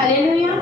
Aleluya.